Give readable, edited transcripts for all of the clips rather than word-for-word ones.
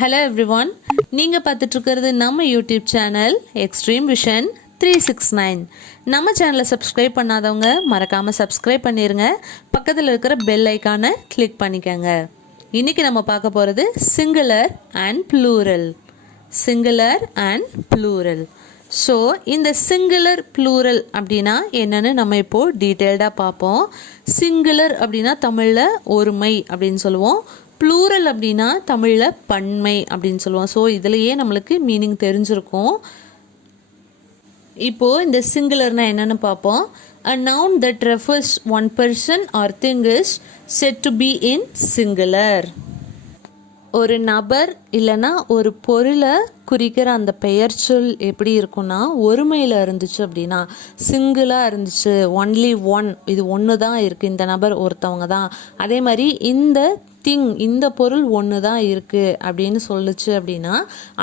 Hello everyone, நீங்க பார்த்துட்டு இருக்கிறது நம்ம யூடியூப் சேனல் எக்ஸ்ட்ரீம் விஷன் 369. நம்ம சேனலை சப்ஸ்கிரைப் பண்ணாதவங்க மறக்காம சப்ஸ்கிரைப் பண்ணிருங்க. பக்கத்தில் இருக்கிற பெல் ஐகானை கிளிக் பண்ணிக்கங்க. இன்னைக்கு நம்ம பார்க்க போகிறது singular and plural. Singular and plural. So இந்த சிங்குலர் ப்ளூரல் அப்படின்னா என்னன்னு நம்ம இப்போது டீட்டெயில்டாக பார்ப்போம். சிங்குலர் அப்படின்னா தமிழில் ஒருமை அப்படின்னு சொல்லுவோம். ப்ளூரல் அப்படின்னா தமிழில் பன்மை அப்படின்னு சொல்லுவோம். ஸோ இதுலேயே நம்மளுக்கு மீனிங் தெரிஞ்சிருக்கும். இப்போது இந்த சிங்குலர்னால் என்னென்னு பார்ப்போம். A noun that refers one person or thing is said to be in singular. ஒரு நபர் இல்லைன்னா ஒரு பொருளை குறிக்கிற அந்த பெயர் சொல் எப்படி இருக்குன்னா ஒருமையில் இருந்துச்சு அப்படின்னா, சிங்கிளாக இருந்துச்சு, ஒன்லி ஒன், இது ஒன்று தான் இருக்குது, இந்த நபர் ஒருத்தவங்க தான், அதே மாதிரி இந்த திங், இந்த பொருள் ஒன்று தான் இருக்குது அப்படின்னு சொல்லுச்சு அப்படின்னா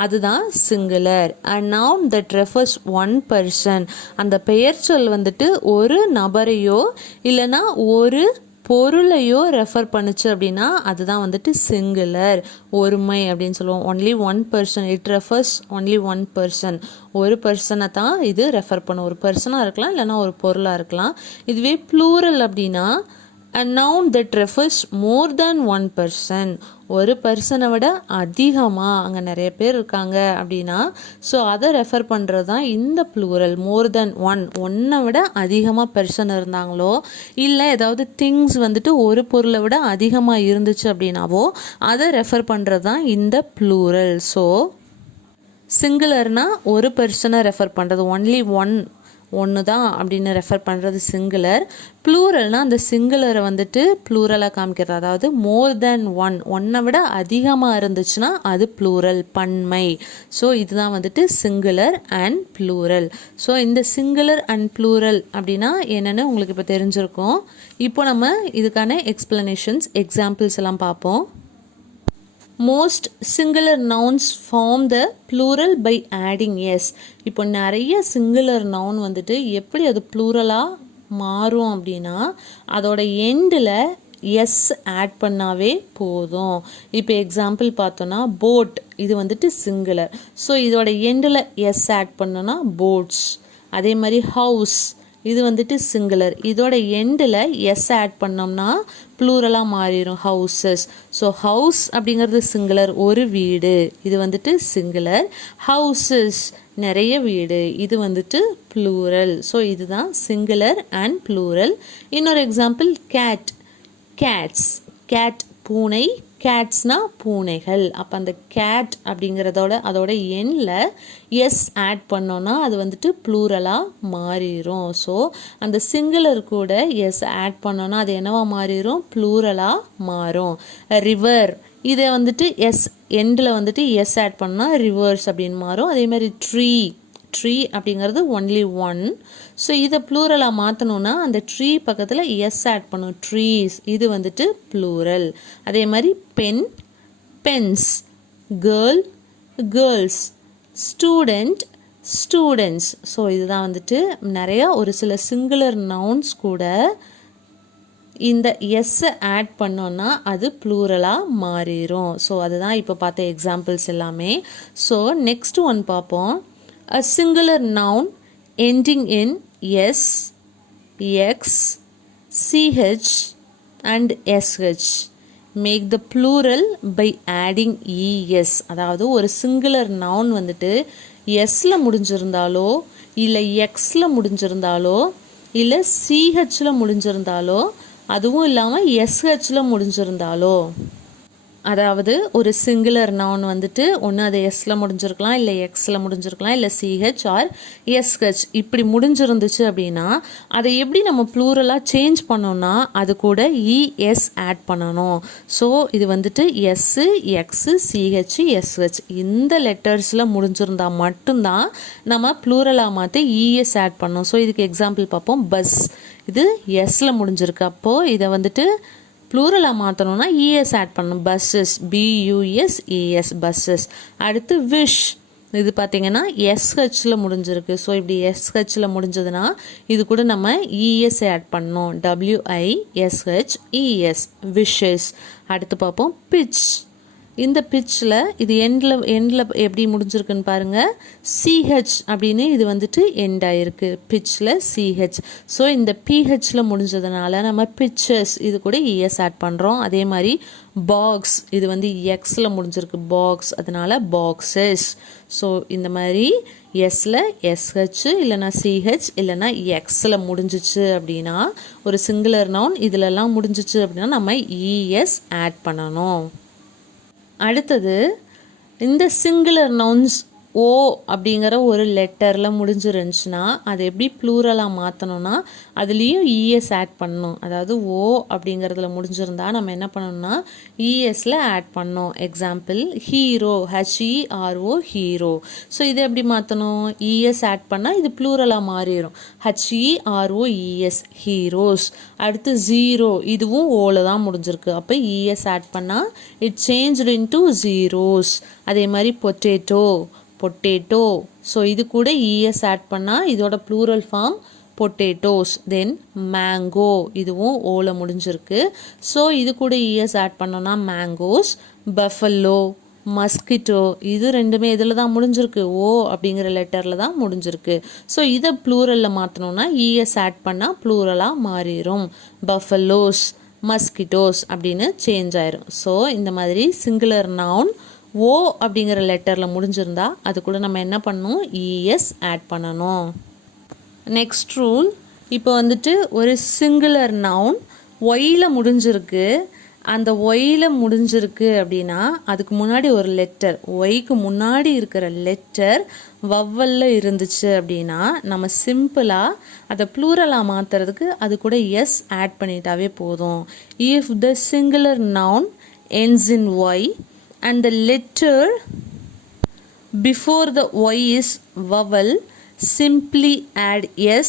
அதுதான் singular. A noun that refers one person, அந்த பெயர் சொல் வந்துட்டு ஒரு நபரையோ இல்லைன்னா ஒரு பொருளையோ ரெஃபர் பண்ணுச்சு அப்படின்னா அதுதான் வந்துட்டு சிங்குலர், ஒருமை அப்படின்னு சொல்லுவோம். Only one person, it refers only one person, ஒரு பர்சனை தான் இது ரெஃபர் பண்ணும். ஒரு பர்சனாக இருக்கலாம் இல்லைன்னா ஒரு பொருளாக இருக்கலாம். இதுவே ப்ளூரல் அப்படின்னா a noun that refers more than one person, ஒரு பர்சனை விட அதிகமாக, அங்கே நிறைய பேர் இருக்காங்க அப்படின்னா ஸோ அதை ரெஃபர் பண்ணுறது தான் இந்த ப்ளூரல். மோர் தென் ஒன், ஒன்றை விட அதிகமாக பர்சன் இருந்தாங்களோ இல்லை ஏதாவது திங்ஸ் வந்துட்டு ஒரு பொருளை விட அதிகமாக இருந்துச்சு அப்படின்னாவோ அதை ரெஃபர் பண்ணுறது தான் இந்த ப்ளூரல். ஸோ சிங்குலர்னால் ஒரு பர்சனை ரெஃபர் பண்ணுறது, ஒன்லி ஒன்று தான் அப்படின்னு ரெஃபர் பண்ணுறது சிங்குலர். ப்ளூரல்னால் அந்த சிங்குலரை வந்துட்டு ப்ளூரலாக காமிக்கிறது, அதாவது மோர் தென் ஒன், ஒன்றை விட அதிகமாக இருந்துச்சுன்னா அது ப்ளூரல், பன்மை. ஸோ இதுதான் வந்துட்டு சிங்குலர் அண்ட் ப்ளூரல். ஸோ இந்த சிங்குலர் அண்ட் ப்ளூரல் அப்படின்னா என்னென்னு உங்களுக்கு இப்போ தெரிஞ்சிருக்கும். இப்போ நம்ம இதுக்கான எக்ஸ்பிளனேஷன்ஸ், எக்ஸாம்பிள்ஸ் எல்லாம் பார்ப்போம். Most singular nouns form the plural by adding s. இப்போ நிறைய சிங்குலர் நவுன் வந்துட்டு எப்படி அது ப்ளூரலாக மாறும் அப்படின்னா அதோட எண்டில் எஸ் ஆட் பண்ணாவே போதும். இப்போ எக்ஸாம்பிள் பார்த்தோன்னா போட், இது வந்துட்டு சிங்குலர். ஸோ இதோட எண்டில் எஸ் ஆட் பண்ணோன்னா போட்ஸ். அதே மாதிரி ஹவுஸ், இது வந்துட்டு சிங்குலர், இதோட எண்டில் எஸ் ஆட் பண்ணோம்னா ப்ளூரலாக மாறிடும், ஹவுசஸ். ஸோ ஹவுஸ் அப்படிங்கிறது சிங்குலர், ஒரு வீடு, இது வந்துட்டு சிங்குலர். ஹவுசஸ், நிறைய வீடு, இது வந்துட்டு ப்ளூரல். ஸோ இதுதான் சிங்குலர் அண்ட் ப்ளூரல். இன்னொரு எக்ஸாம்பிள் கேட், கேட்ஸ், கேட் பூனை, கேட்ஸ்னா பூனைகள். அப்போ அந்த கேட் அப்படிங்கிறதோட அதோட எண்ணில் எஸ் ஆட் பண்ணோன்னா அது வந்துட்டு ப்ளூரலாக மாறிடும். ஸோ அந்த சிங்குலர் கூட எஸ் ஆட் பண்ணோன்னா அது என்னவா மாறிடும், ப்ளூரலாக மாறும். ரிவர், இதை வந்துட்டு எஸ் எண்டில் வந்துட்டு எஸ் ஆட் பண்ணால் ரிவர்ஸ் அப்படின்னு மாறும். அதே மாதிரி ட்ரீ அப்படிங்கிறது ஒன்லி ஒன். ஸோ இதை ப்ளூரலாக மாற்றணுன்னா அந்த ட்ரீ பக்கத்தில் எஸ் ஆட் பண்ணும், ட்ரீஸ், இது வந்துட்டு ப்ளூரல். அதே மாதிரி பென்ஸ், கேர்ள்ஸ், ஸ்டூடெண்ட்ஸ். ஸோ இதுதான் வந்துட்டு நிறையா ஒரு சில சிங்குலர் நவுன்ஸ் கூட இந்த எஸ்ஸை ஆட் பண்ணோன்னா அது ப்ளூரலாக மாறிடும். ஸோ அதுதான் இப்போ பார்த்த எக்ஸாம்பிள்ஸ் எல்லாமே. ஸோ நெக்ஸ்ட் ஒன் பார்ப்போம். A singular noun ending in s, x, ch and sh make the plural by adding es. அதாவது ஒரு சிங்குலர் நவுன் வந்துட்டு எஸ்ல முடிஞ்சிருந்தாலோ இல்லை எக்ஸில் முடிஞ்சிருந்தாலோ இல்லை சிஹெச்சில் முடிஞ்சிருந்தாலோ அதுவும் இல்லாமல் எஸ்ஹெச்சில் முடிஞ்சிருந்தாலோ, அதாவது ஒரு சிங்குலர் நவுன் வந்துட்டு ஒன்று அது எஸ்ல முடிஞ்சிருக்கலாம் இல்லை எக்ஸில் முடிஞ்சிருக்கலாம் இல்லை சிஹெச் ஆர் எஸ்ஹெச் இப்படி முடிஞ்சிருந்துச்சு அப்படின்னா அதை எப்படி நம்ம ப்ளூரலாக சேஞ்ச் பண்ணோம்னா அது கூட இஎஸ் ஆட் பண்ணணும். ஸோ இது வந்துட்டு எஸ்ஸு, எக்ஸு, சிஹெச், எஸ்ஹெச் இந்த லெட்டர்ஸில் முடிஞ்சிருந்தா மட்டும்தான் நம்ம ப்ளூரலாக மாற்றி இஎஸ் ஆட் பண்ணணும். ஸோ இதுக்கு எக்ஸாம்பிள் பார்ப்போம். பஸ், இது எஸ்ல முடிஞ்சிருக்கு, அப்போது இதை வந்துட்டு ப்ளூரலாக மாற்றணும்னா இஎஸ் ஆட் பண்ணணும், பஸ்ஸஸ், BUSES, பஸ்ஸஸ். அடுத்து விஷ், இது பார்த்தீங்கன்னா எஸ்ஹெச்சில் முடிஞ்சிருக்கு. ஸோ இப்படி எஸ்ஹெச்சில் முடிஞ்சதுன்னா இது கூட நம்ம இஎஸ் ஆட் பண்ணணும், WISHES, விஷஸ். அடுத்து பார்ப்போம். இந்த பிச்சில் இது எண்டில் எப்படி முடிஞ்சிருக்குன்னு பாருங்கள். சிஹெச் அப்படின்னு இது வந்துட்டு எண்ட் ஆகிருக்கு பிச்சில் சிஹெச். ஸோ இந்த பிஹெச்சில் முடிஞ்சதுனால நம்ம பிச்சர்ஸ் இது கூட இஎஸ் ஆட் பண்ணுறோம். அதே மாதிரி பாக்ஸ் இது வந்து எக்ஸில் முடிஞ்சிருக்கு பாக்ஸ், அதனால் பாக்ஸஸ். ஸோ இந்த மாதிரி எஸ்ஸில் எஸ்ஹெச் இல்லைனா சிஹெச் இல்லைனா எக்ஸில் முடிஞ்சிச்சு அப்படின்னா ஒரு சிங்குலர் நவுன் இதிலெல்லாம் முடிஞ்சிச்சு அப்படின்னா நம்ம இஎஸ் ஆட் பண்ணணும். அடுத்தது இந்த சிங்குலர் நவுன்ஸ் ஓ அப்படிங்கிற ஒரு லெட்டரில் முடிஞ்சிருந்துச்சுன்னா அது எப்படி ப்ளூரலாக மாற்றணும்னா அதுலேயும் இஎஸ் ஆட் பண்ணணும். அதாவது ஓ அப்படிங்கிறதுல முடிஞ்சிருந்தா நம்ம என்ன பண்ணணும்னா இஎஸ்ல ஆட் பண்ணணும். Example hero, HERO hero. So இதை எப்படி மாற்றணும்? இஎஸ் ஆட் பண்ணால் இது ப்ளூரலாக மாறிடும். HEROES heroes. அடுத்து ஜீரோ, இதுவும் ஓல தான் முடிஞ்சிருக்கு. அப்போ இஎஸ் ஆட் பண்ணால் இட் சேஞ்ச்டு இன்டு ஜீரோஸ். அதே மாதிரி பொட்டேட்டோ. ஸோ இது கூட இஎஸ் ஆட் பண்ணால் இதோட ப்ளூரல் ஃபார்ம் பொட்டேட்டோஸ். தென் மேங்கோ, இதுவும் ஓல முடிஞ்சிருக்கு. ஸோ இது கூட இஎஸ் ஆட் பண்ணோன்னா மேங்கோஸ். பஃபல்லோ, மஸ்கிட்டோ, இது ரெண்டுமே இதில் தான் முடிஞ்சிருக்கு, ஓ அப்படிங்கிற லெட்டரில் தான் முடிஞ்சிருக்கு. ஸோ இதை ப்ளூரலில் மாற்றணுன்னா இஎஸ் ஆட் பண்ணால் ப்ளூரலாக மாறிடும். பஃபல்லோஸ், மஸ்கிட்டோஸ் அப்படின்னு சேஞ்ச் ஆயிரும். ஸோ இந்த மாதிரி சிங்குலர் நவுன் ஓ அப்படிங்கிற லெட்டரில் முடிஞ்சிருந்தா அது கூட நம்ம என்ன பண்ணணும்? இஎஸ் ஆட் பண்ணணும். நெக்ஸ்ட் ரூல், இப்போ வந்துட்டு ஒரு சிங்குலர் நவுன் ஒயில் முடிஞ்சிருக்கு. அந்த ஒயில் முடிஞ்சிருக்கு அப்படின்னா அதுக்கு முன்னாடி ஒரு லெட்டர், ஒய்க்கு முன்னாடி இருக்கிற லெட்டர் வவ்வலில் இருந்துச்சு அப்படின்னா நம்ம சிம்பிளாக அதை ப்ளூரலாக மாற்றுறதுக்கு அது கூட எஸ் ஆட் பண்ணிட்டாவே போதும். If the singular noun ends in y and the letter before the y is vowel, simply add s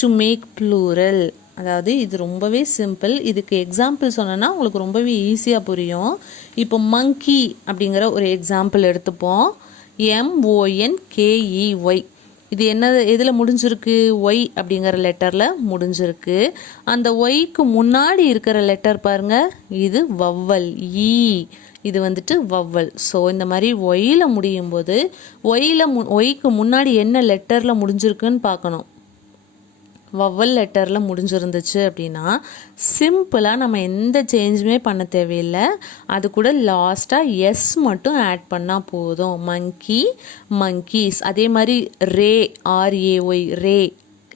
to make plural. அதாவது இது ரொம்பவே சிம்பிள். இதுக்கு எக்ஸாம்பிள் சொன்னேன்னா உங்களுக்கு ரொம்பவே ஈஸியாக புரியும். இப்போ மங்கி அப்படிங்கிற ஒரு எக்ஸாம்பிள் எடுத்துப்போம். MONKEY. இது எதில் முடிஞ்சிருக்கு? ஒய் அப்படிங்கிற லெட்டரில் முடிஞ்சிருக்கு. அந்த ஒய்க்கு முன்னாடி இருக்கிற லெட்டர் பாருங்கள், இது வவ்வல் ஈ. இது வந்துட்டு வவ்வல். ஸோ இந்த மாதிரி ஒயில் முடியும் போது ஒய்க்கு முன்னாடி என்ன லெட்டரில் முடிஞ்சிருக்குன்னு பார்க்கணும். வவ்வல் லெட்டரில் முடிஞ்சிருந்துச்சு அப்படின்னா சிம்பிளாக நம்ம எந்த சேஞ்சுமே பண்ண தேவையில்லை. அது கூட லாஸ்ட்டாக எஸ் மட்டும் ஆட் பண்ணால் போதும். மங்கி, மங்கீஸ். அதே மாதிரி ரே, RAY ரே,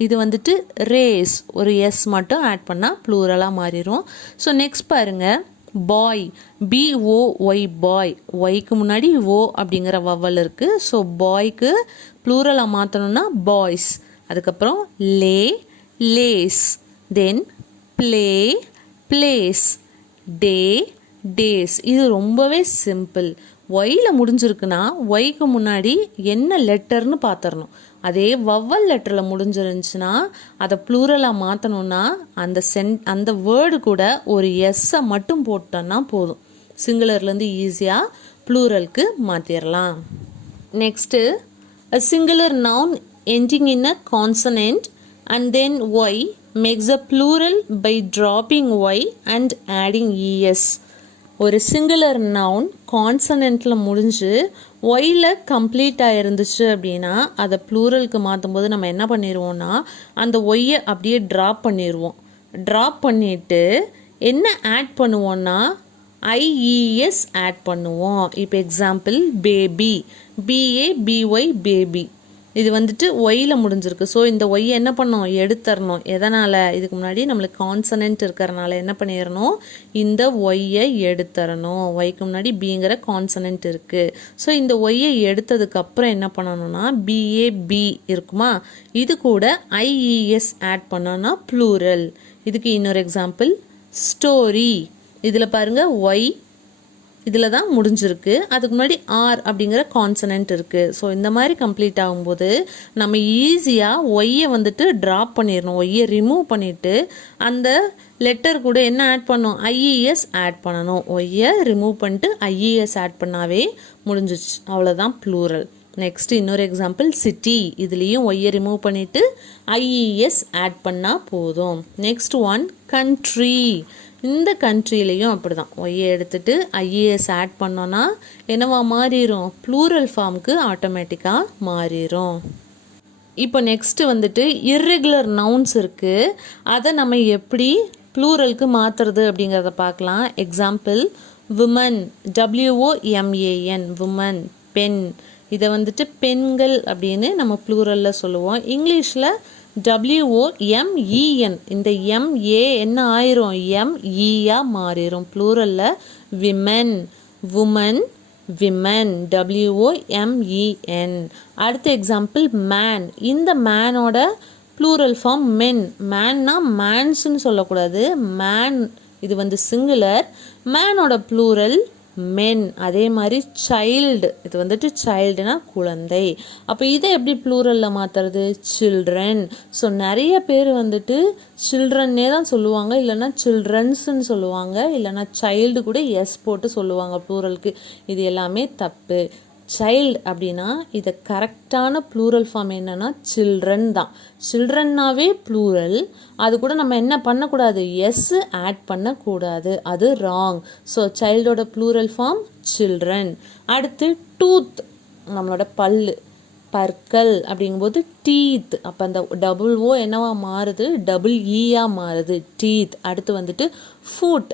இது வந்துட்டு ரேஸ், ஒரு எஸ் மட்டும் ஆட் பண்ணால் ப்ளூரலாக மாறிடும். ஸோ நெக்ஸ்ட் பாருங்கள், பாய், BOY பாய். ஒய்க்கு முன்னாடி ஓ அப்படிங்கிற வவ்வல் இருக்குது. ஸோ பாய்க்கு ப்ளூரலாக மாற்றணும்னா பாய்ஸ். அதுக்கப்புறம் lay, lays. Then play, plays. Day, days. இது ரொம்பவே சிம்பிள். ஒயில் முடிஞ்சிருக்குன்னா ஒய்க்கு முன்னாடி என்ன லெட்டர்னு பார்த்துடணும். அதே வவ்வல் லெட்டரில் முடிஞ்சிருந்துச்சுன்னா அதை ப்ளூரலாக மாற்றணுன்னா அந்த வேர்டு கூட ஒரு எஸ்ஸை மட்டும் போட்டோன்னா போதும். சிங்குலர்லேருந்து ஈஸியாக ப்ளூரலுக்கு மாற்றிடலாம். Next, a singular noun ending in a consonant and then y makes a plural by dropping y and adding es. ஒரு சிங்குலர் நவுன் கான்சனண்ட்டில் முடிஞ்சு ஒயில் கம்ப்ளீட் ஆகிருந்துச்சு அப்படின்னா அதை ப்ளூரலுக்கு மாற்றும் போது நம்ம என்ன பண்ணிடுவோம்னா அந்த ஒய்யை அப்படியே ட்ராப் பண்ணிடுவோம். ட்ராப் பண்ணிவிட்டு என்ன ஆட் பண்ணுவோன்னா IES ஆட் பண்ணுவோம். இப்போ எக்ஸாம்பிள் பேபி, BABY பேபி. இது வந்துட்டு ஒயில் முடிஞ்சிருக்கு. ஸோ இந்த ஒய்யை என்ன பண்ணோம்? எடுத்துடணும். எதனால்? இதுக்கு முன்னாடி நம்மளுக்கு கான்சனன்ட் இருக்கிறனால என்ன பண்ணிடணும்? இந்த ஒய்யை எடுத்துடணும். ஒய்க்கு முன்னாடி பிங்கிற கான்சனன்ட் இருக்குது. ஸோ இந்த ஒய்யை எடுத்ததுக்கப்புறம் என்ன பண்ணணும்னா BAB இருக்குமா, இது கூட IES ஆட் பண்ணோன்னா ப்ளூரல். இதுக்கு இன்னொரு எக்ஸாம்பிள் ஸ்டோரி. இதில் பாருங்கள் ஒய் இதில் தான் முடிஞ்சிருக்கு. அதுக்கு முன்னாடி ஆர் அப்படிங்கிற கான்சனன்ட் இருக்குது. ஸோ இந்த மாதிரி கம்ப்ளீட் ஆகும்போது நம்ம ஈஸியாக ஒய்யை வந்துட்டு ட்ராப் பண்ணிடணும். ஒய்யை ரிமூவ் பண்ணிவிட்டு அந்த லெட்டர் கூட என்ன ஆட் பண்ணணும்? IES ஆட் பண்ணணும். ஒய்யை ரிமூவ் பண்ணிட்டு IES ஆட் பண்ணாவே முடிஞ்சிச்சு. அவ்வளோதான் ப்ளூரல். நெக்ஸ்ட் இன்னொரு எக்ஸாம்பிள் சிட்டி. இதுலேயும் ஒய்யை ரிமூவ் பண்ணிவிட்டு IES ஆட் பண்ணால் போதும். Next one country. இந்த கண்ட்ரிலையும் அப்படி தான் ஒய்யை எடுத்துகிட்டு ஐஏஎஸ் ஆட் பண்ணோன்னா என்னவா மாறிடும், ப்ளூரல் ஃபார்முக்கு ஆட்டோமேட்டிக்காக மாறிடும். இப்போ நெக்ஸ்ட்டு வந்துட்டு இர்ரெகுலர் நவுன்ஸ் இருக்குது, அதை நம்ம எப்படி ப்ளூரலுக்கு மாற்றுறது அப்படிங்கிறத பார்க்கலாம். எக்ஸாம்பிள் விமன், WOMAN, விமன், பெண். இதை வந்துட்டு பெண்கள் அப்படின்னு நம்ம ப்ளூரலில் சொல்லுவோம். இங்கிலீஷில் WOMEN, இந்த MA என்ன ஆயிரும், MEயாக மாறிடும். ப்ளூரலில் விமென், வுமன், விமென், WOMEN. அடுத்த எக்ஸாம்பிள் மேன். இந்த மேனோட ப்ளூரல் ஃபார்ம் மென். மேன்னா மேன்ஸ்ன்னு சொல்லக்கூடாது, மேன் இது வந்து சிங்குலர், மேனோட ப்ளூரல் மென். அதே மாதிரி சைல்டு, இது வந்துட்டு சைல்டுனா குழந்தை. அப்போ இதை எப்படி ப்ளூரலில் மாற்றுறது, சில்ட்ரன். ஸோ நிறைய பேர் வந்துட்டு சில்ட்ரன்னே தான் சொல்லுவாங்க, இல்லைன்னா சில்ட்ரன்ஸ்ன்னு சொல்லுவாங்க, இல்லைன்னா சைல்டு கூட எஸ் போட்டு சொல்லுவாங்க ப்ளூரலுக்கு. இது எல்லாமே தப்பு. சைல்டு அப்படின்னா இதை கரெக்டான ப்ளூரல் ஃபார்ம் என்னன்னா சில்ட்ரன் தான். சில்ட்ரன்னாவே ப்ளூரல், அது கூட நம்ம என்ன பண்ணக்கூடாது, எஸ் ஆட் பண்ணக்கூடாது, அது ராங். ஸோ சைல்டோட ப்ளூரல் ஃபார்ம் சில்ட்ரன். அடுத்து டூத், நம்மளோட பல்லு, பற்கள் அப்படிங்கும்போது டீத். அப்போ அந்த WO என்னவா மாறுது, EEயாக மாறுது, டீத். அடுத்து வந்துட்டு ஃபுட்,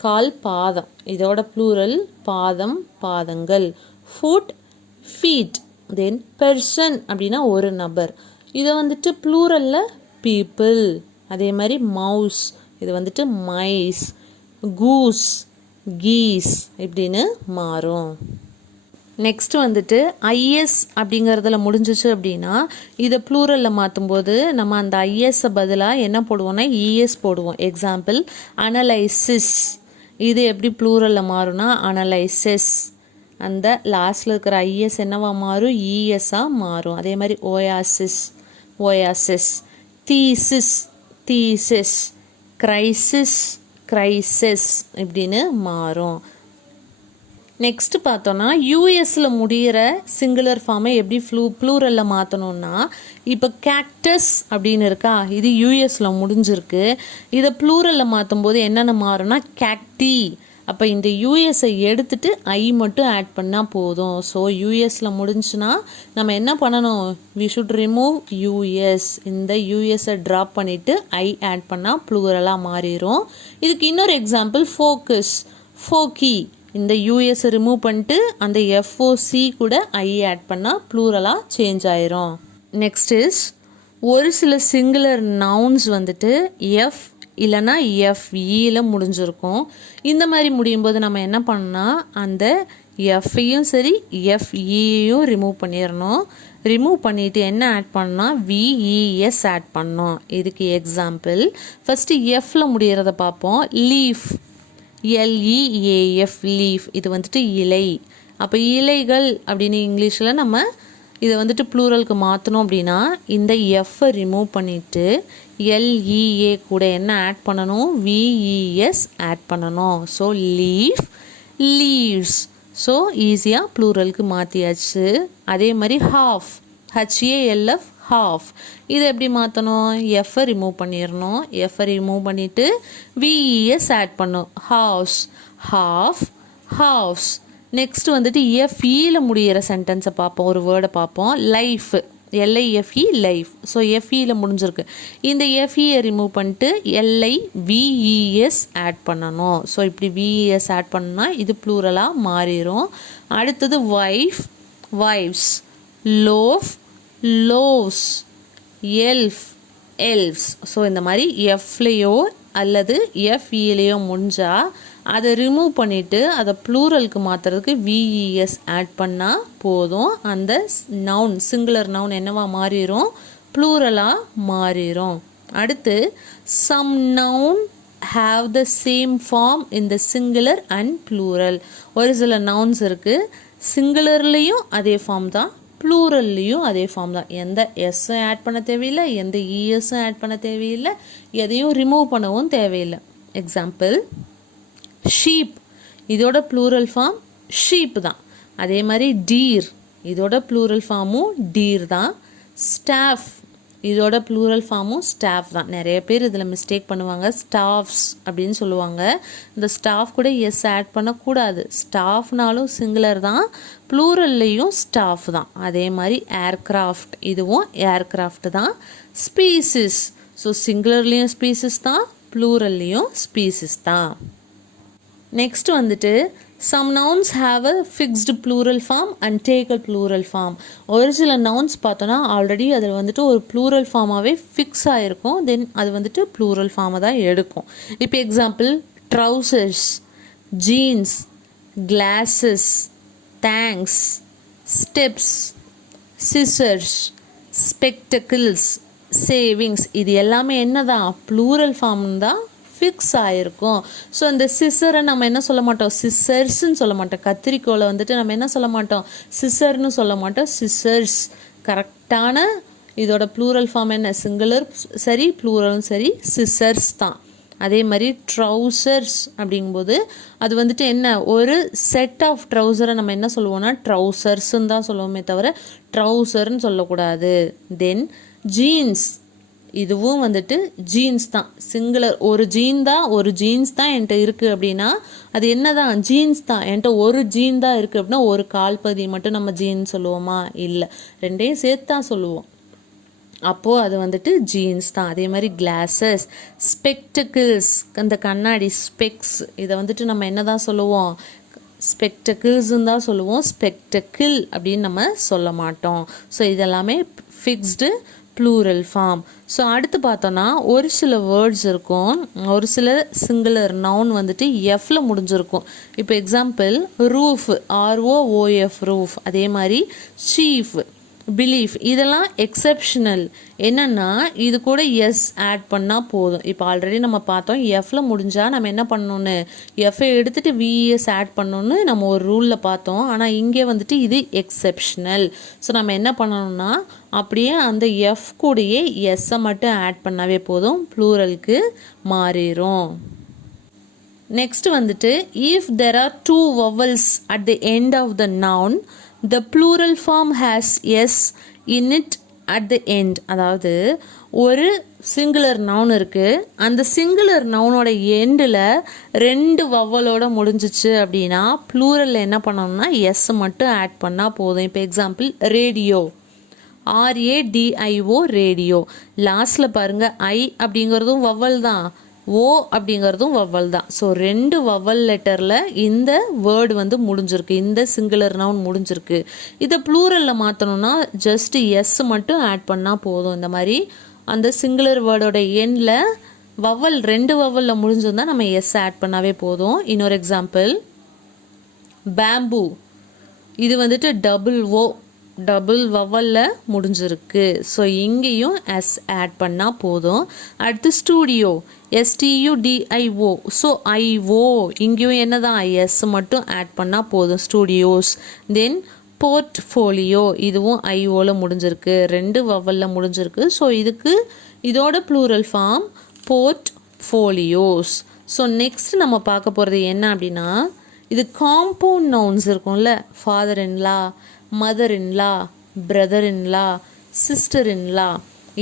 கால், பாதம். இதோட ப்ளூரல் பாதம், பாதங்கள். Food, feet. தென் பெர்சன் அப்படின்னா ஒரு நபர், இதை வந்துட்டு ப்ளூரலில் பீப்புள். அதே மாதிரி மவுஸ், இது வந்துட்டு மைஸ், கூஸ், கீஸ் இப்படின்னு மாறும். நெக்ஸ்ட் வந்துட்டு ஐஎஸ் அப்படிங்கிறதுல முடிஞ்சிச்சு அப்படின்னா இதை ப்ளூரலில் மாற்றும்போது நம்ம அந்த ஐஎஸ்ஸை பதிலாக என்ன போடுவோம்னா இஎஸ் போடுவோம். எக்ஸாம்பிள் அனலைசிஸ், இது எப்படி ப்ளூரலில் மாறும்னா அனலைசஸ். அந்த லாஸ்ட்டில் இருக்கிற ஐஎஸ் என்னவா மாறும், இஎஸ்ஸாக மாறும். அதே மாதிரி oasis, oasis. Thesis, thesis. Crisis, crisis இப்படின்னு மாறும். நெக்ஸ்ட் பார்த்தோன்னா யூஎஸில் முடிகிற சிங்குலர் ஃபார்மை எப்படி ப்ளூரலில் மாற்றணும்னா, இப்போ கேக்டஸ் அப்படின்னு இருக்கா, இது யூஎஸில் முடிஞ்சிருக்கு. இதை ப்ளூரலில் மாற்றும் போது என்னென்ன மாறும்னா கேக்டி. அப்போ இந்த யூஎஸை எடுத்துட்டு ஐ மட்டும் ஆட் பண்ணால் போதும். ஸோ யூஎஸில் முடிஞ்சுன்னா நம்ம என்ன பண்ணணும், வி ஷுட் ரிமூவ் யூஎஸ். இந்த யூஎஸை ட்ராப் பண்ணிவிட்டு ஐ ஆட் பண்ணால் ப்ளூரலாக மாறிடும். இதுக்கு இன்னொரு எக்ஸாம்பிள் ஃபோக்கஸ், ஃபோக்கி. இந்த யூஎஸை ரிமூவ் பண்ணிட்டு அந்த FOC கூட ஐ ஆட் பண்ணால் ப்ளூரலாக சேஞ்ச் ஆயிரும். நெக்ஸ்ட் இஸ் ஒரு சில சிங்குலர் நவுன்ஸ் வந்துட்டு எஃப் இல்லைன்னா FEயில் முடிஞ்சிருக்கும். இந்த மாதிரி முடியும் போது நம்ம என்ன பண்ணோம்னா அந்த எஃப்ஐயும் சரி FEயையும் ரிமூவ் பண்ணிடணும். ரிமூவ் பண்ணிவிட்டு என்ன ஆட் பண்ணால் VES ஆட் பண்ணோம். இதுக்கு எக்ஸாம்பிள் ஃபஸ்ட்டு எஃப்பில் முடிகிறத பார்ப்போம். Leaf, LEAF, leaf. இது வந்துட்டு இலை. அப்போ இலைகள் அப்படின்னு இங்கிலீஷில் நம்ம இதை வந்துட்டு ப்ளூரலுக்கு மாற்றணும் அப்படின்னா இந்த எஃப்பை ரிமூவ் பண்ணிவிட்டு LEA கூட என்ன ஆட் பண்ணணும், VES ஆட் பண்ணணும். So leaf, leaves. ஸோ ஈஸியாக ப்ளூரலுக்கு மாற்றியாச்சு. அதே மாதிரி ஹாஃப், HALF, ஹாஃப். இதை எப்படி மாற்றணும், எஃப்பை ரிமூவ் பண்ணிடணும். எஃப்பை ரிமூவ் பண்ணிவிட்டு VES ஆட் பண்ணணும். Halves, half, halves. நெக்ஸ்ட் வந்துட்டு FEயில் முடிகிற சென்டென்ஸை பார்ப்போம், ஒரு வேர்டை பார்ப்போம். Life, LIFE, life. ஸோ FEயில் முடிஞ்சிருக்கு. இந்த FEயை ரிமூவ் பண்ணிட்டு LIVES ஆட் பண்ணணும். ஸோ இப்படி VES ஆட் பண்ணோன்னா இது ப்ளூரலாக மாறிடும். அடுத்தது wife, wives. Loaf, loaves. Elf, elves. So இந்த மாதிரி எஃப்லேயோ அல்லது FEலையோ முடிஞ்சால் அதை ரிமூவ் பண்ணிவிட்டு அதை ப்ளூரலுக்கு மாற்றுறதுக்கு VES ஆட் பண்ணால் போதும். அந்த நவுன், சிங்குலர் நவுன் என்னவா மாறிடும், ப்ளூரலாக மாறிடும். அடுத்து some noun have the same form in the singular and plural. ஒரு சில நவுன்ஸ் இருக்குது, சிங்குலர்லேயும் அதே ஃபார்ம் தான், ப்ளூரல்லையும் அதே ஃபார்ம் தான். எந்த எஸ்ஸும் ஆட் பண்ண தேவையில்லை, எந்த இஎஸும் ஆட் பண்ண தேவையில்லை, எதையும் ரிமூவ் பண்ணவும் தேவையில்லை. எக்ஸாம்பிள் ஷீப், இதோட ப்ளூரல் ஃபார்ம் ஷீப் தான். அதே மாதிரி டீர், இதோட ப்ளூரல் ஃபார்மும் டீர் தான். ஸ்டாஃப், இதோட ப்ளூரல் ஃபார்மும் ஸ்டாஃப் தான். நிறைய பேர் இதில் மிஸ்டேக் பண்ணுவாங்க, ஸ்டாஃப்ஸ் அப்படின்னு சொல்லுவாங்க. இந்த ஸ்டாஃப் கூட எஸ் ஆட் பண்ணக்கூடாது. ஸ்டாஃப்னாலும் சிங்குலர் தான், ப்ளூரல்லையும் ஸ்டாஃப் தான். அதே மாதிரி ஏர்க்ராஃப்ட், இதுவும் ஏர்க்ராஃப்ட் தான். ஸ்பீசிஸ், ஸோ சிங்குலர்லேயும் ஸ்பீசிஸ் தான், ப்ளூரல்லையும் ஸ்பீசிஸ் தான். நெக்ஸ்ட் வந்துட்டு some nouns have a fixed plural form and take a plural form. ஒரு சில nouns பார்த்தோன்னா ஆல்ரெடி அதில் வந்துட்டு ஒரு plural ஃபார்மாகவே ஃபிக்ஸ் ஆகிருக்கும், தென் அது வந்துட்டு plural ஃபார்மை தான் எடுக்கும். இப்போ example trousers, jeans, classes, thanks, steps, scissors, spectacles, savings, இது எல்லாமே என்னதான் ப்ளூரல் ஃபார்ம் தான் ஃபிக்ஸ் ஆகிருக்கும். ஸோ இந்த சிசரை நம்ம என்ன சொல்ல மாட்டோம், சிசர்ஸ்ன்னு சொல்ல மாட்டோம். கத்திரிக்கோலை வந்துட்டு நம்ம என்ன சொல்ல மாட்டோம், சிசர்னு சொல்ல மாட்டோம், சிசர்ஸ். கரெக்டான இதோட ப்ளூரல் ஃபார்ம் என்ன, சிங்குலர் சரி ப்ளூரலும் சரி சிசர்ஸ் தான். அதே மாதிரி ட்ரௌசர்ஸ் அப்படிங்கும்போது அது வந்துட்டு என்ன, ஒரு செட் ஆஃப் ட்ரௌசரை நம்ம என்ன சொல்லுவோம்னா ட்ரௌசர்ஸ்ன்னு தான் சொல்லுவோமே தவிர ட்ரௌசர்னு சொல்லக்கூடாது. தென் ஜீன்ஸ், இதுவும் வந்துட்டு ஜீன்ஸ் தான், சிங்குலர். ஒரு ஜீன்ஸ் தான் என்கிட்ட இருக்குது அப்படின்னா அது என்ன தான், ஜீன்ஸ் தான். என்கிட்ட ஒரு ஜீன் தான் இருக்குது அப்படின்னா ஒரு கால் பகுதி மட்டும் நம்ம ஜீன் சொல்லுவோமா, இல்லை, ரெண்டையும் சேர்த்து தான் சொல்லுவோம். அப்போது அது வந்துட்டு ஜீன்ஸ் தான். அதே மாதிரி கிளாஸஸ், ஸ்பெக்டக்கிள்ஸ், அந்த கண்ணாடி ஸ்பெக்ஸ், இதை வந்துட்டு நம்ம என்ன தான் சொல்லுவோம், ஸ்பெக்டக்கிள்ஸ்ன்னு தான் சொல்லுவோம், ஸ்பெக்டக்கிள் அப்படின்னு நம்ம சொல்ல மாட்டோம். ஸோ இதெல்லாமே ஃபிக்ஸ்டு ப்ளூரல் ஃபார்ம். ஸோ அடுத்து பார்த்தோன்னா ஒரு சில வேர்ட்ஸ் இருக்கும், ஒரு சில சிங்குலர் நவுன் வந்துட்டு எஃப்ல முடிஞ்சிருக்கும். இப்போ எக்ஸாம்பிள் ரூஃப், ROOF ரூஃப். அதே மாதிரி சீஃப், பிலீஃப், இதெல்லாம் எக்ஸப்ஷனல். என்னென்னா இது கூட எஸ் ஆட் பண்ணால் போதும். இப்போ ஆல்ரெடி நம்ம பார்த்தோம் எஃப்ல முடிஞ்சால் நம்ம என்ன பண்ணணுன்னு, எஃப்ஐ எடுத்துகிட்டு விஎஸ் ஆட் பண்ணணுன்னு நம்ம ஒரு ரூலில் பார்த்தோம். ஆனால் இங்கே வந்துட்டு இது எக்ஸப்ஷனல். ஸோ நம்ம என்ன பண்ணணும்னா அப்படியே அந்த எஃப் கூடயே எஸ்ஸை மட்டும் ஆட் பண்ணாவே போதும், ப்ளூரலுக்கு மாறிடும். நெக்ஸ்ட் வந்துட்டு if there are two vowels at the end of the noun, the plural form has s in it at the end. அதாவது ஒரு சிங்குலர் நவுன் இருக்குது, அந்த சிங்குலர் நவுனோட எண்டில் 2 வவ்வலோட முடிஞ்சிச்சு அப்படின்னா ப்ளூரலில் என்ன பண்ணணும்னா எஸ் மட்டும் ஆட் பண்ணால் போதும். இப்போ எக்ஸாம்பிள் ரேடியோ, RADIO ரேடியோ. லாஸ்ட்டில் பாருங்கள் ஐ அப்படிங்கிறதும் வவ்வல் தான், ஓ அப்படிங்கிறதும் வவ்வல் தான். ஸோ 2 வவ்வல் லெட்டரில் இந்த வேர்டு வந்து முடிஞ்சிருக்கு, இந்த சிங்குலர் நவுன் முடிஞ்சிருக்கு. இதை ப்ளூரலில் மாற்றணும்னா ஜஸ்ட் எஸ் மட்டும் ஆட் பண்ணால் போதும். இந்த மாதிரி அந்த சிங்குலர் வேர்டோட எண்டில் வவ்வல் 2 வவ்வலில் முடிஞ்சிருந்தால் நம்ம எஸ் ஆட் பண்ணாவே போதும். இன்னொரு எக்ஸாம்பிள் பேம்பு, இது வந்துட்டு டபுள் வவ்வலில் முடிஞ்சிருக்கு. ஸோ இங்கேயும் எஸ் ஆட் பண்ணால் போதும். அடுத்து ஸ்டூடியோ, STUDIO. ஸோ ஐஓ, இங்கேயும் என்ன தான் எஸ் மட்டும் ஆட் பண்ணால் போதும், ஸ்டூடியோஸ். தென் போர்ட்ஃபோலியோ, இதுவும் ஐஓவில் முடிஞ்சிருக்கு, 2 வவ்வலில் முடிஞ்சிருக்கு. ஸோ இதோட plural form portfolios. So next நம்ம பார்க்க போகிறது என்ன அப்படின்னா, இது காம்பவுண்ட் நவுன்ஸ் இருக்கும்ல, father in law, mother in law, brother in law, sister in law,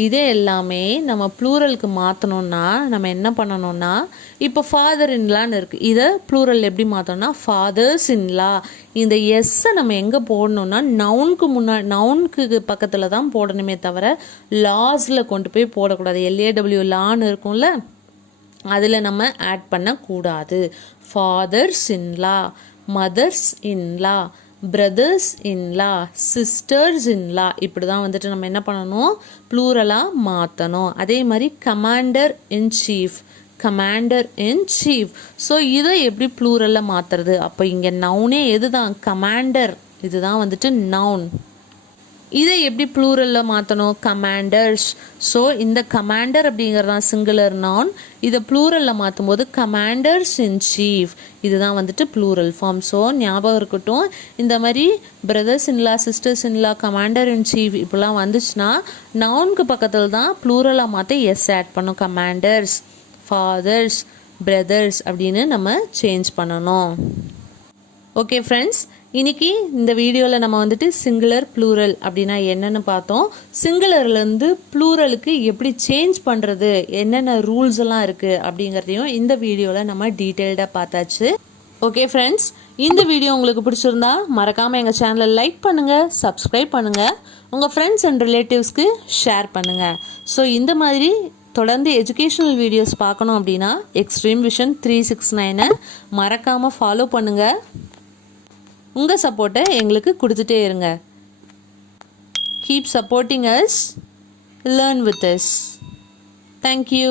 இதே எல்லாமே நம்ம ப்ளூரலுக்கு மாற்றணுன்னா நம்ம என்ன பண்ணணும்னா, இப்போ ஃபாதர் இன்லான்னு இருக்குது, இதை ப்ளூரல் எப்படி மாற்றணும்னா ஃபாதர்ஸ் இன்லா. இந்த எஸ்ஸை நம்ம எங்கே போடணும்னா நவுனுக்கு பக்கத்தில் தான் போடணுமே தவிர லாஸில் கொண்டு போய் போடக்கூடாது. LAW லான்னு இருக்கும்ல, அதில் நம்ம ஆட் பண்ணக்கூடாது. Fathers in law, mothers in law, brothers in law, sisters in law, இப்படி தான் வந்துட்டு நம்ம என்ன பண்ணணும், ப்ளூரலாக மாற்றணும். அதே மாதிரி கமாண்டர் இன் சீஃப். ஸோ இதை எப்படி ப்ளூரலில் மாற்றுறது, அப்போ இங்கே நவுனே எது தான், கமாண்டர், இதுதான் வந்துட்டு நவுன். இதை எப்படி ப்ளூரலில் மாற்றணும், கமாண்டர்ஸ். ஸோ இந்த கமாண்டர் அப்படிங்கிறது தான் சிங்குலர் நவுன், இதை ப்ளூரலில் மாற்றும் போது கமாண்டர்ஸ் இன் சீஃப், இதுதான் வந்துட்டு ப்ளூரல் ஃபார்ம். ஸோ ஞாபகம் இருக்கட்டும், இந்த மாதிரி brothers in law, sisters in-law, commander in chief இப்படிலாம் வந்துச்சுன்னா நவுனுக்கு பக்கத்தில் தான் ப்ளூரலாக மாற்ற எஸ் ஆட் பண்ணும், கமாண்டர்ஸ், ஃபாதர்ஸ், பிரதர்ஸ் அப்படின்னு நம்ம சேஞ்ச் பண்ணணும். ஓகே ஃப்ரெண்ட்ஸ், இன்னைக்கு இந்த வீடியோவில் நம்ம வந்துட்டு சிங்குலர் ப்ளூரல் அப்படின்னா என்னென்னு பார்த்தோம். சிங்குலர்லேருந்து ப்ளூரலுக்கு எப்படி சேஞ்ச் பண்ணுறது, என்னென்ன ரூல்ஸ் எல்லாம் இருக்குது அப்படிங்கிறதையும் இந்த வீடியோவில் நம்ம டீட்டெயில்டாக பார்த்தாச்சு. ஓகே ஃப்ரெண்ட்ஸ், இந்த வீடியோ உங்களுக்கு பிடிச்சிருந்தா மறக்காமல் எங்கள் சேனலை லைக் பண்ணுங்கள், சப்ஸ்கிரைப் பண்ணுங்கள், உங்கள் ஃப்ரெண்ட்ஸ் அண்ட் ரிலேட்டிவ்ஸ்க்கு ஷேர் பண்ணுங்கள். ஸோ இந்த மாதிரி தொடர்ந்து எஜுகேஷனல் வீடியோஸ் பார்க்கணும் அப்படின்னா எக்ஸ்ட்ரீம் விஷன் 369 மறக்காமல் ஃபாலோ பண்ணுங்கள். உங்கள் சப்போர்ட்டை எங்களுக்கு கொடுத்துட்டே இருங்க. Keep supporting us, learn with us. Thank you.